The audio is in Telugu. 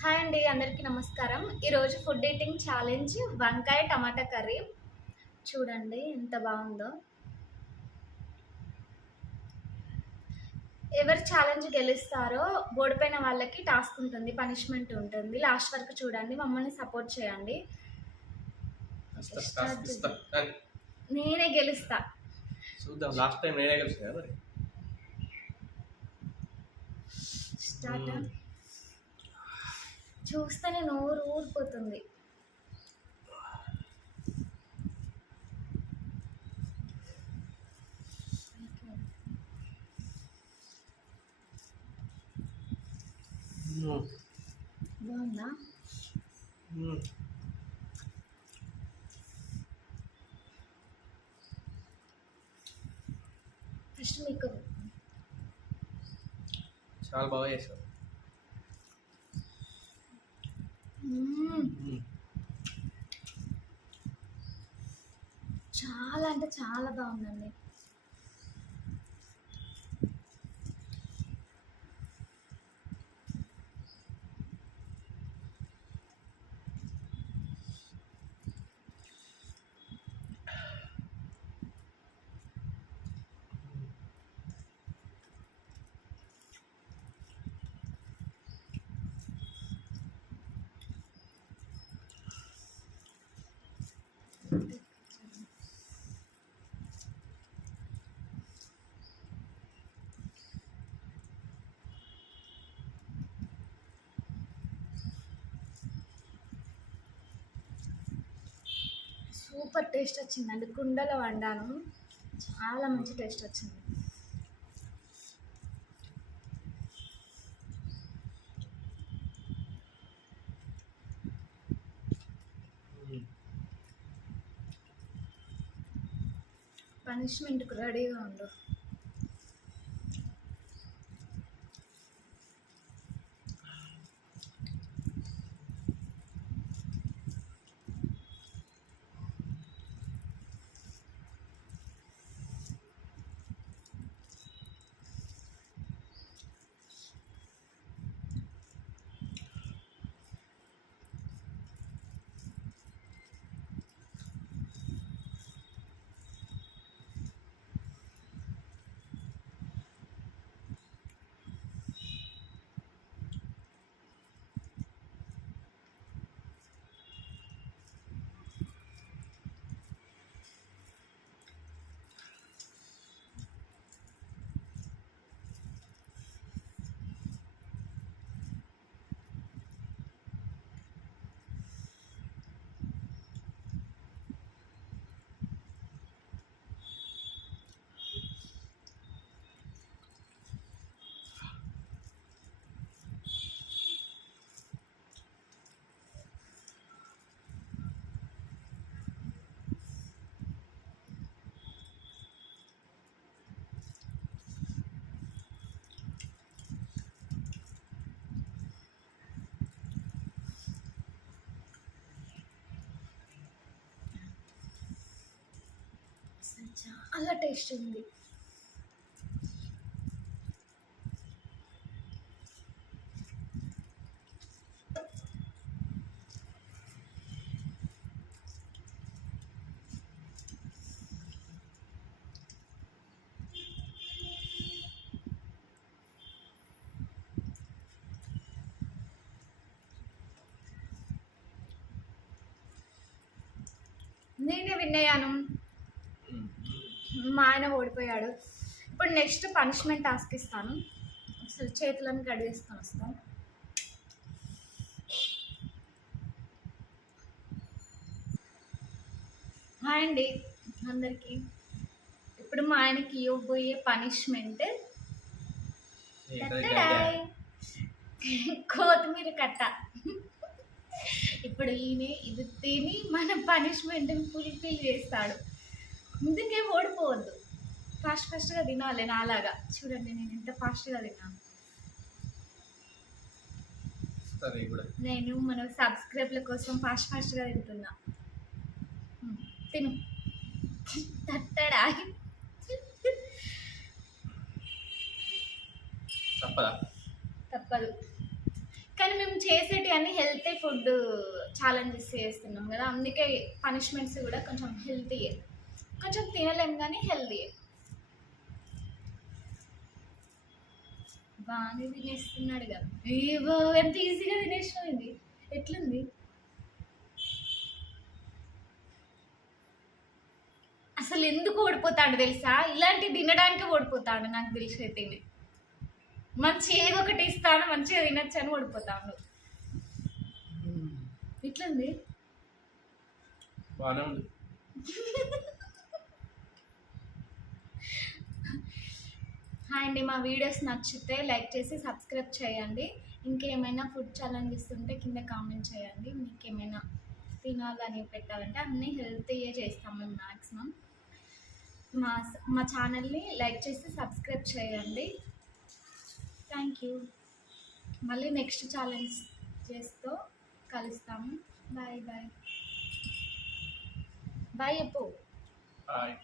హాయ్ అండి, అందరికీ నమస్కారం. ఈరోజు ఫుడ్ ఈటింగ్ ఛాలెంజ్ వంకాయ టమాటా కర్రీ. చూడండి ఎంత బాగుందో. ఎవరు ఛాలెంజ్ గెలుస్తారో ఓడిపోయిన వాళ్ళకి టాస్క్ ఉంటుంది, పనిష్మెంట్ ఉంటుంది. లాస్ట్ వరకు చూడండి, మమ్మల్ని సపోర్ట్ చేయండి. నేనే గెలుస్తా. చూద్దాం, లాస్ట్ టైం నేనే గెలిచిన మరి. స్టార్ట్. చూస్తేనే నోరు ఊరిపోతుంది. బాగుందా? ఫస్ట్ మీకు చాలా బాగా చేశారు. చాలా అంటే చాలా బాగుందండి. సూపర్ టేస్ట్ వచ్చిందండి. కుండలో వండాను, చాలా మంచి టేస్ట్ వచ్చింది. పనిష్మెంట్కి రెడీగా ఉండు. చాలా టేస్ట్ ఉంది. నేనే విన్నయ్యాను, మా ఆయన ఓడిపోయాడు. ఇప్పుడు నెక్స్ట్ పనిష్మెంట్ టాస్క్ ఇస్తాను. అసలు చేతులను కడిగేసుకొని వస్తాం. హాయ్ అండి అందరికీ. ఇప్పుడు మా ఆయనకి ఇవ్వబోయే పనిష్మెంట్ కొత్తిమీర కట్ట. ఇప్పుడు ఈయన ఇది తిని మన పనిష్మెంట్ని ఫుల్ఫిల్ చేస్తాడు. ముందుకే ఓడిపోవద్దు, ఫాస్ట్గా తినాలి. నాలాగా చూడండి, నేను ఎంత ఫాస్ట్గా తిన్నాను. నేను మన సబ్స్క్రైబ్ల కోసం ఫాస్ట్గా తింటున్నా. తిను. తట్టడా తప్పదు. కానీ మేము చేసేటి అన్ని హెల్తీ ఫుడ్ ఛాలెంజెస్ చేస్తున్నాం కదా, అందుకే పనిష్మెంట్స్ కూడా కొంచెం హెల్తీయే, కొంచెం తినలేము కానీ హెల్తీయే. బాగానే తినేస్తున్నాడు కదా, ఏవో ఎంత ఈజీగా తినేసినావు. ఇది ఎట్లుంది? అసలు ఎందుకు ఓడిపోతాడు తెలుసా? ఇలాంటి తినడానికి ఓడిపోతాడు నాకు తెలిసి. అయితే మంచి ఏదో ఒకటి ఇస్తాను, మంచిగా తినచ్చు అని ఓడిపోతాడు. ఇట్లుంది. బాగానే ఉంది. హాయ్ అండి, మా వీడియోస్ నచ్చితే లైక్ చేసి సబ్స్క్రైబ్ చేయండి. ఇంకేమైనా ఫుడ్ ఛాలెంజెస్ ఉంటే కింద కామెంట్ చేయండి. మీకు ఏమైనా తినాలని పెట్టాలంటే అన్నీ హెల్తీయే చేస్తాం మేము మ్యాక్సిమం. మా ఛానల్ని లైక్ చేసి సబ్స్క్రైబ్ చేయండి. Thank you. మళ్ళీ నెక్స్ట్ ఛాలెంజ్ చేస్తూ కలుస్తాము. బాయ్ బాయ్ బాయ్ చెప్పు. బాయ్.